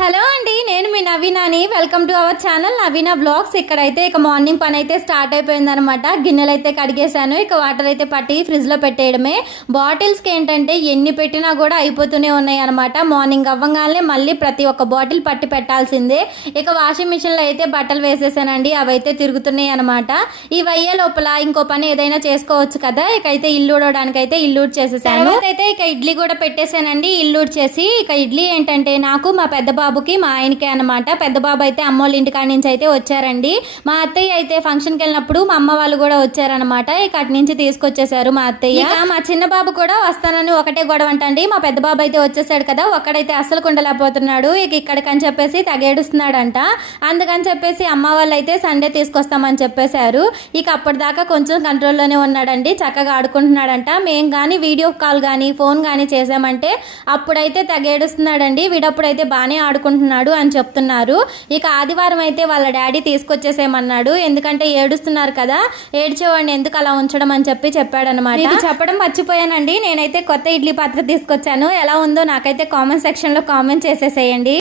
Hello అండి, నేను మీ నవీనాని. Welcome to our channel Naveena blogs. ఇక్కడైతే ఇక మార్నింగ్ పని అయితే స్టార్ట్ అయిపోయిందనమాట. గిన్నెలు అయితే కడిగేశాను. ఇక వాటర్ అయితే పట్టి ఫ్రిడ్జ్లో పెట్టేయడమే. బాటిల్స్కి ఏంటంటే ఎన్ని పెట్టినా కూడా అయిపోతూనే ఉన్నాయి అనమాట. మార్నింగ్ అవ్వగానే మళ్ళీ ప్రతి ఒక్క బాటిల్ పట్టి పెట్టాల్సిందే. ఇక వాషింగ్ మిషన్లో అయితే బట్టలు వేసేసానండి. అవైతే తిరుగుతున్నాయి అనమాట. ఇవి అయ్యే లోపల ఇంకో పని ఏదైనా చేసుకోవచ్చు కదా. ఇక అయితే ఇల్లు ఊడడానికి అయితే ఇల్లు ఊడ్చేసేసాను. అయితే ఇక ఇడ్లీ కూడా పెట్టేశానండి. ఇల్లు ఊడ్చేసి ఇక ఇడ్లీ ఏంటంటే నాకు మా పెద్ద బాబుకి మా ఆయనకే అనమాట. పెద్ద బాబు అయితే అమ్మోళ్ళ ఇంటికాడ నుంచి అయితే వచ్చారండి. మా అత్తయ్య అయితే ఫంక్షన్కి వెళ్ళినప్పుడు మా అమ్మ వాళ్ళు కూడా వచ్చారనమాట. ఇక అటు నుంచి తీసుకొచ్చేసారు మా అత్తయ్య. మా చిన్న బాబు కూడా వస్తానని ఒకటే గొడవ అంటండి. మా పెద్ద బాబు అయితే వచ్చేసాడు కదా, ఒక్కడైతే అస్సలు కుండలేకపోతున్నాడు. ఇక ఇక్కడికని చెప్పేసి తెగేడుస్తున్నాడంట. అందుకని చెప్పేసి అమ్మ వాళ్ళు అయితే సండే తీసుకొస్తామని చెప్పేశారు. ఇక అప్పటిదాకా కొంచెం కంట్రోల్లోనే ఉన్నాడండి, చక్కగా ఆడుకుంటున్నాడంట. మేము కానీ వీడియో కాల్ కానీ ఫోన్ కానీ చేసామంటే అప్పుడైతే తెగేడుస్తున్నాడండి. వీడప్పుడైతే బాగానే ఆడుకుంటున్నాడు అని చెప్తున్నారు. ఇక ఆదివారం అయితే వాళ్ళ డాడీ తీసుకొచ్చేసేమన్నాడు. ఎందుకంటే ఏడుస్తున్నారు కదా, ఏడ్చేవాడిని ఎందుకు అలా ఉంచడం అని చెప్పాడనమాట. ఇది చెప్పడం మర్చిపోయానండి. నేనైతే కొత్త ఇడ్లీ పాత్ర తీసుకొచ్చాను. ఎలా ఉందో నాకైతే కామెంట్ సెక్షన్లో కామెంట్ చేసేసేయండి.